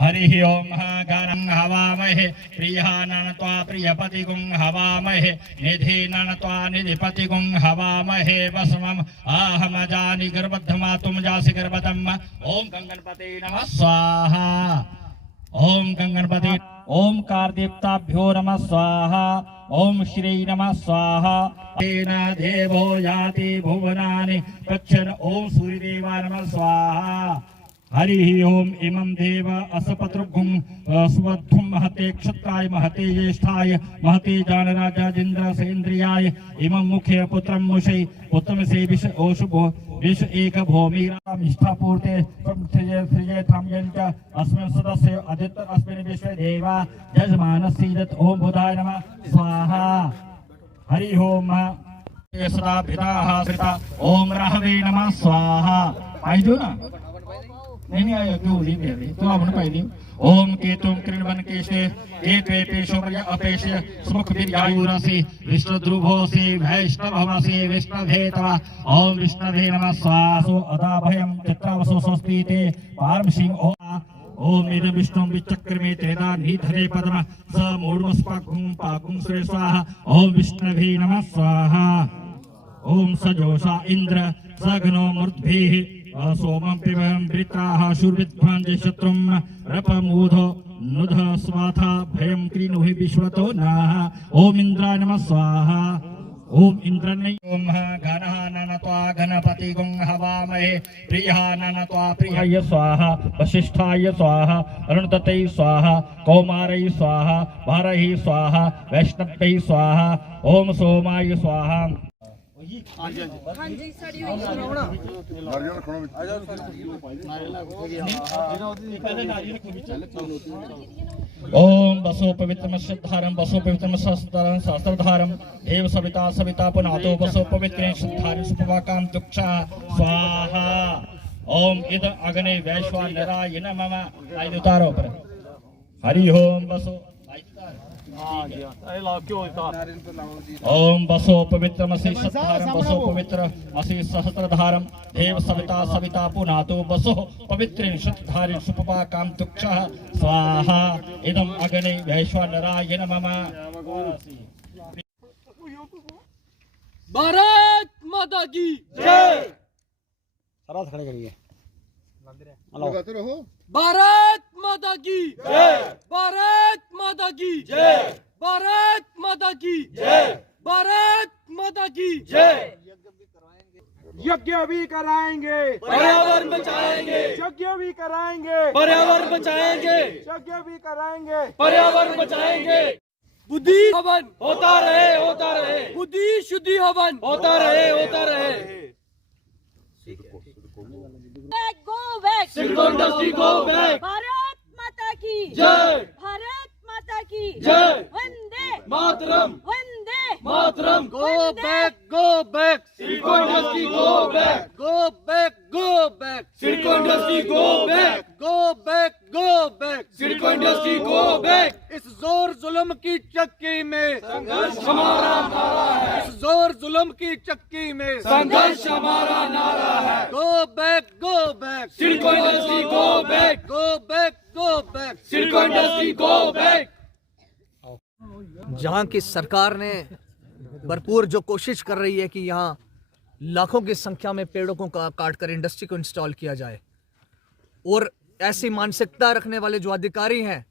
हरि ओम गणं हवामहे प्रियानन त्वा प्रियपतिगुं हवामहे निधीनन त्वा निधिपतिगुं हवामहे वसमं आहमजानि गर्भधमा तुम जासि गर्भधम ओम गंगणपते नमः स्वाहा ओम गंगणपते ओमकार देवताभ्यो नमः स्वाहा ओम श्री नमः स्वाहा तेन देवो याति भुवनानि पक्षन ओम सूर्यदेवा नमः स्वाहा हरि ओम इमं देव असपत्रुघुं स्वध्वं महते क्षत्राय महते ज्येष्ठाय महते जानराजाजेन्द्र सेन्द्रियाय इमं मुखे पुत्रं मुषे पुत्रं से विष ओषुभो विष एक भूमिष्ठापूर्ते सृजे थम्यञ्च अस्मिन् सदस्य अदित्य अस्मिन् विश्वे देवा यजमानस्सीदत् ओम बुधाय नमः स्वाहा हरि ओम सदा भिताः सृता ओम राहवे नमः स्वाहा आइजो ना नहीं आया क्यों नहीं तो आपने पहले ओम केतुम कृणवन केशे एकवे पेशोर्य अपेश सुमुख वीर्यायुरासि विष्णुध्रुवोसि वैष्णवमसि विष्णुभेतवा ओम विष्णुभे नमः स्वासो अदाभयं चित्रावसो स्वस्तिते पारमसिंह ओम इदं विष्णुं विचक्रमे त्रेधा निधरे पद्म स मूढमस्पाकुं पाकुं श्रे स्वाहा ओम विष्णुभे नमः स्वाहा ओम सजोषा इंद्र सघ्नो मूर्ध्भिः सोमं पिबं वृत्राः शूरविध्वंजय शत्रुं रपमूधो नुध स्वाथा भयं क्रीणुहि विश्वतो नः ओम इंद्राय नमः स्वाहा ओम इंद्रण्य ओम गणः ननत्वा गणपतिगुं हवामहे प्रियः ननत्वा प्रियाय स्वाहा वसिष्ठाय स्वाहा अरुणदत्तै स्वाहा कौमारै स्वाहा भारैः स्वाहा वैष्णवै स्वाहा ओम सोमाय स्वाहा हाँ जी ओम बसो पवित्रम श्रद्धारम बसो पवित्रम शास्त्रधारम शास्त्रधारम देव सविता सविता पुनातो बसो पवित्र श्रद्धारम सुपवाकाम दुक्षा स्वाहा ओम इद अग्ने वैश्वानराय नमः आइए उतारो पर हरि ओम बसो ओम बसो पवित्रमसि श्रद्धारम बसो पवित्र असि सहस्त्रधारम देव सविता सविता पुनातो बसो पवित्र श्रद्धारि सुपवाकाम दुक्षः स्वाहा इदम अग्ने वैश्वानराय नमः भारत माता की जय। खड़े करिए भारत माता की जय। भारत माता की जय। भारत माता की जय। भारत माता की जय। यज्ञ भी कराएंगे पर्यावरण बचाएंगे। यज्ञ भी कराएंगे पर्यावरण बचाएंगे। यज्ञ भी कराएंगे पर्यावरण बचाएंगे। बुद्धि हवन होता रहे होता रहे। बुद्धि शुद्धि हवन होता रहे होता रहे। Go back. Silicon industry go back. Bharat Mata की जय। भारत माता की जय। Vande Mataram Vande Mataram. Go back go back. Silicon industry go back. Go back go back silicon industry go back. Go back go back silicon industry go back. इस जोर जुल्म की चक्की में संघर्ष हमारा नारा है। इस जोर जुल्म की चक्की में संघर्ष हमारा नारा है। गो back silicon industry go back. Go back go back silicon industry go back. जहां की सरकार ने भरपूर जो कोशिश कर रही है कि यहाँ लाखों की संख्या में पेड़ों को काट कर इंडस्ट्री को इंस्टॉल किया जाए, और ऐसी मानसिकता रखने वाले जो अधिकारी हैं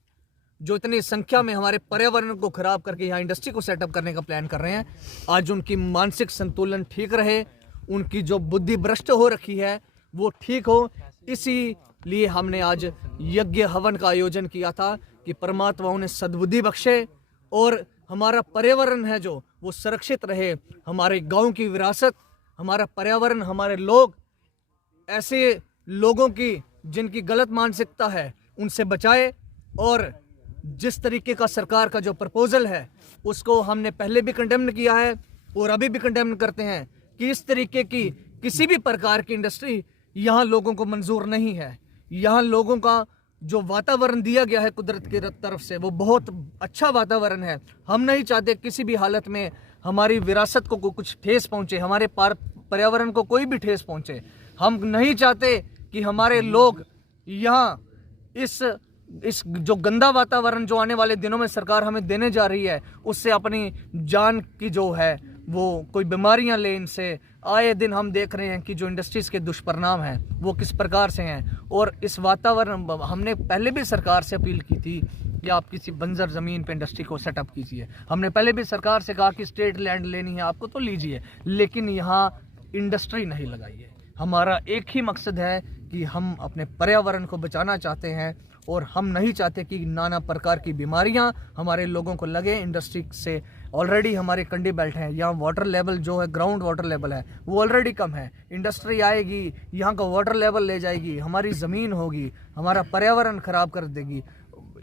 जो इतनी संख्या में हमारे पर्यावरण को खराब करके यहाँ इंडस्ट्री को सेटअप करने का प्लान कर रहे हैं, आज उनकी मानसिक संतुलन ठीक रहे, उनकी जो बुद्धि भ्रष्ट हो रखी है वो ठीक हो, इसीलिए हमने आज यज्ञ हवन का आयोजन किया था कि परमात्मा उन्हें सद्बुद्धि बख्शे और हमारा पर्यावरण है जो वो सुरक्षित रहे, हमारे गांव की विरासत, हमारा पर्यावरण, हमारे लोग, ऐसे लोगों की जिनकी गलत मानसिकता है उनसे बचाए। और जिस तरीके का सरकार का जो प्रपोजल है उसको हमने पहले भी कंडेम किया है और अभी भी कंडेम करते हैं कि इस तरीके की किसी भी प्रकार की इंडस्ट्री यहाँ लोगों को मंजूर नहीं है। यहाँ लोगों का जो वातावरण दिया गया है कुदरत की तरफ से वो बहुत अच्छा वातावरण है। हम नहीं चाहते किसी भी हालत में हमारी विरासत को कुछ ठेस पहुँचे, हमारे पर्यावरण को कोई भी ठेस पहुँचे। हम नहीं चाहते कि हमारे लोग यहाँ इस जो गंदा वातावरण जो आने वाले दिनों में सरकार हमें देने जा रही है उससे अपनी जान की जो है वो कोई बीमारियां ले इनसे। आए दिन हम देख रहे हैं कि जो इंडस्ट्रीज़ के दुष्परिणाम हैं वो किस प्रकार से हैं। और इस वातावरण हमने पहले भी सरकार से अपील की थी कि आप किसी बंजर ज़मीन पे इंडस्ट्री को सेटअप कीजिए। हमने पहले भी सरकार से कहा कि स्टेट लैंड लेनी है आपको तो लीजिए, लेकिन यहाँ इंडस्ट्री नहीं लगाइए। हमारा एक ही मकसद है कि हम अपने पर्यावरण को बचाना चाहते हैं और हम नहीं चाहते कि नाना प्रकार की बीमारियां हमारे लोगों को लगे इंडस्ट्री से। ऑलरेडी हमारे कंडी बेल्ट हैं, यहाँ वाटर लेवल जो है ग्राउंड वाटर लेवल है वो ऑलरेडी कम है। इंडस्ट्री आएगी, यहाँ का वाटर लेवल ले जाएगी, हमारी ज़मीन होगी, हमारा पर्यावरण ख़राब कर देगी।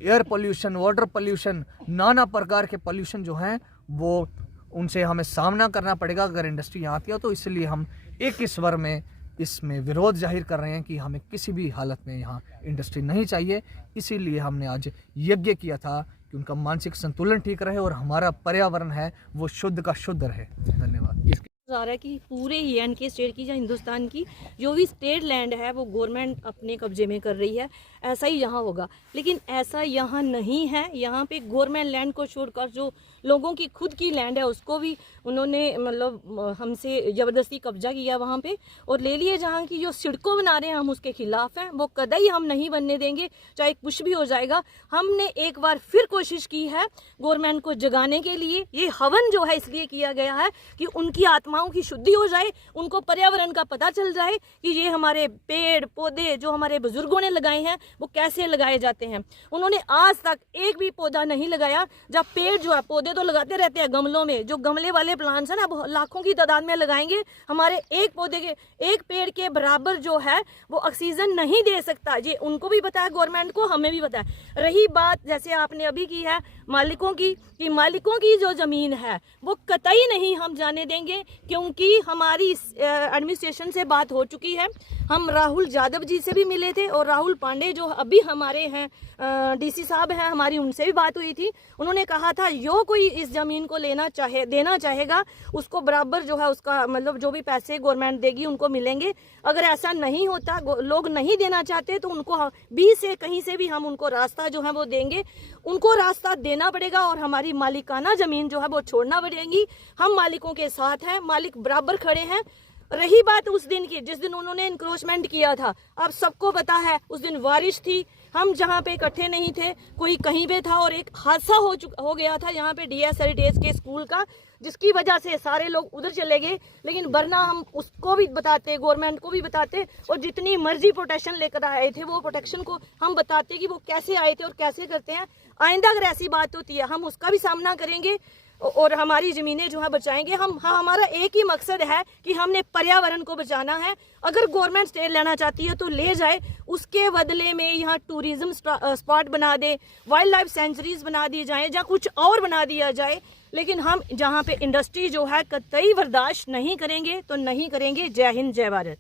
एयर पोल्यूशन, वाटर पोल्यूशन, नाना प्रकार के पोल्यूशन जो हैं वो उनसे हमें सामना करना पड़ेगा अगर इंडस्ट्री यहाँ आती है। तो इसलिए हम एक ही स्वर में इसमें विरोध जाहिर कर रहे हैं कि हमें किसी भी हालत में यहाँ इंडस्ट्री नहीं चाहिए। इसीलिए हमने आज यज्ञ किया था कि उनका मानसिक संतुलन ठीक रहे और हमारा पर्यावरण है वो शुद्ध का शुद्ध रहे। धन्यवाद। आ रहा है कि पूरे ही एंड के स्टेट की या हिंदुस्तान की जो भी स्टेट लैंड है वो गवर्नमेंट अपने कब्जे में कर रही है, ऐसा ही यहाँ होगा। लेकिन ऐसा यहाँ नहीं है। यहाँ पे गवर्नमेंट लैंड को छोड़कर जो लोगों की खुद की लैंड है उसको भी उन्होंने मतलब हमसे ज़बरदस्ती कब्जा किया वहाँ पे और ले लिए। जहाँ की जो सड़कों बना रहे हैं हम उसके खिलाफ हैं, वो कतई हम नहीं बनने देंगे, चाहे कुछ भी हो जाएगा। हमने एक बार फिर कोशिश की है गवर्नमेंट को जगाने के लिए। ये हवन जो है इसलिए किया गया है कि उनकी आत्माओं की शुद्धि हो जाए, उनको पर्यावरण का पता चल जाए कि ये हमारे पेड़ पौधे जो हमारे बुजुर्गों ने लगाए हैं वो कैसे लगाए जाते हैं। उन्होंने आज तक एक भी पौधा नहीं लगाया। जब पेड़ जो है, पौधे तो लगाते रहते हैं गमलों में, जो गमले वाले प्लांट्स हैं ना वो लाखों की तादाद में लगाएंगे, हमारे एक पौधे के एक पेड़ के बराबर जो है वो ऑक्सीजन नहीं दे सकता। ये उनको भी पता है, गवर्नमेंट को, हमें भी पता है। रही बात जैसे आपने अभी की है मालिकों की, कि मालिकों की जो ज़मीन है वो कतई नहीं हम जाने देंगे, क्योंकि हमारी एडमिनिस्ट्रेशन से बात हो चुकी है। हम राहुल यादव जी से भी मिले थे और राहुल पांडे जो अभी हमारे हैं डीसी साहब हैं, हमारी उनसे भी बात हुई थी। उन्होंने कहा था जो कोई इस ज़मीन को देना चाहेगा उसको बराबर जो है उसका मतलब जो भी पैसे गवर्नमेंट देगी उनको मिलेंगे। अगर ऐसा नहीं होता, लोग नहीं देना चाहते, तो उनको बीच से कहीं से भी हम उनको रास्ता जो है वो देंगे। उनको रास्ता देना पड़ेगा और हमारी मालिकाना ज़मीन जो है वो छोड़ना पड़ेगी। हम मालिकों के साथ हैं, मालिक बराबर खड़े हैं। रही बात उस दिन की जिस दिन उन्होंने इंक्रोचमेंट किया था, अब सबको पता है उस दिन बारिश थी, हम जहाँ पे इकट्ठे नहीं थे, कोई कहीं पे था और एक हादसा हो गया था यहाँ पे डीएस हेरिटेज के स्कूल का, जिसकी वजह से सारे लोग उधर चले गए। लेकिन वरना हम उसको भी बताते, गवर्नमेंट को भी बताते और जितनी मर्जी प्रोटेक्शन लेकर आए थे वो प्रोटेक्शन को हम बताते कि वो कैसे आए थे और कैसे करते हैं। आइंदा अगर ऐसी बात होती है हम उसका भी सामना करेंगे और हमारी ज़मीनें जो है बचाएंगे। हमारा एक ही मकसद है कि हमने पर्यावरण को बचाना है। अगर गवर्नमेंट स्टेट लेना चाहती है तो ले जाए, उसके बदले में यहाँ टूरिज्म स्पॉट बना दे, वाइल्ड लाइफ सेंचुरीज बना दी जाए या कुछ और बना दिया जाए। लेकिन हम जहाँ पे इंडस्ट्री जो है कतई बर्दाश्त नहीं करेंगे तो नहीं करेंगे। जय हिंद, जय भारत।